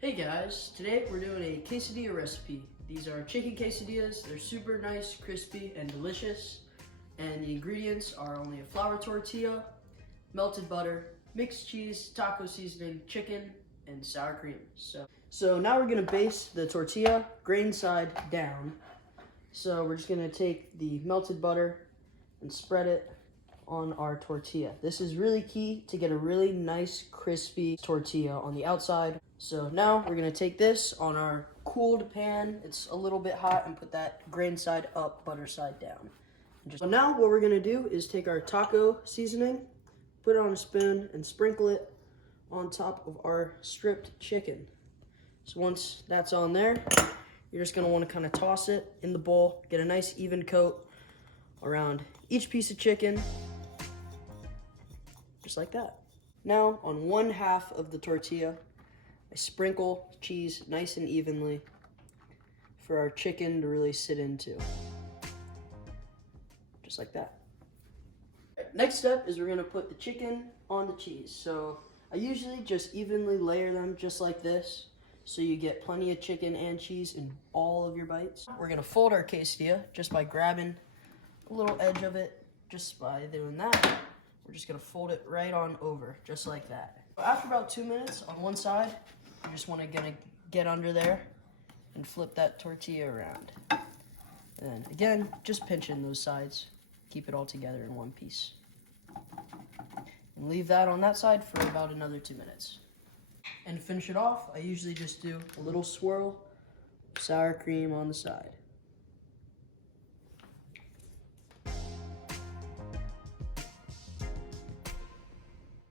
Hey guys, today we're doing a quesadilla recipe. These are chicken quesadillas. They're super nice, crispy, and delicious. And the ingredients are only a flour tortilla, melted butter, mixed cheese, taco seasoning, chicken, and sour cream. So now we're gonna base the tortilla grain side down. So we're just gonna take the melted butter and spread it on our tortilla. This is really key to get a really nice crispy tortilla on the outside. So now we're gonna take this on our cooled pan. It's a little bit hot, and put that grain side up, butter side down. So now what we're gonna do is take our taco seasoning, put it on a spoon, and sprinkle it on top of our stripped chicken. So once that's on there, you're just gonna wanna kinda toss it in the bowl, get a nice even coat around each piece of chicken, just like that. Now, on one half of the tortilla, I sprinkle cheese nice and evenly for our chicken to really sit into. Just like that. Next step is we're gonna put the chicken on the cheese. So I usually just evenly layer them just like this, so you get plenty of chicken and cheese in all of your bites. We're gonna fold our quesadilla just by grabbing a little edge of it. Just by doing that, we're just gonna fold it right on over, just like that. After about 2 minutes on one side, you just wanna get under there and flip that tortilla around. And then again, just pinch in those sides, keep it all together in one piece. And leave that on that side for about another 2 minutes. And to finish it off, I usually just do a little swirl of sour cream on the side.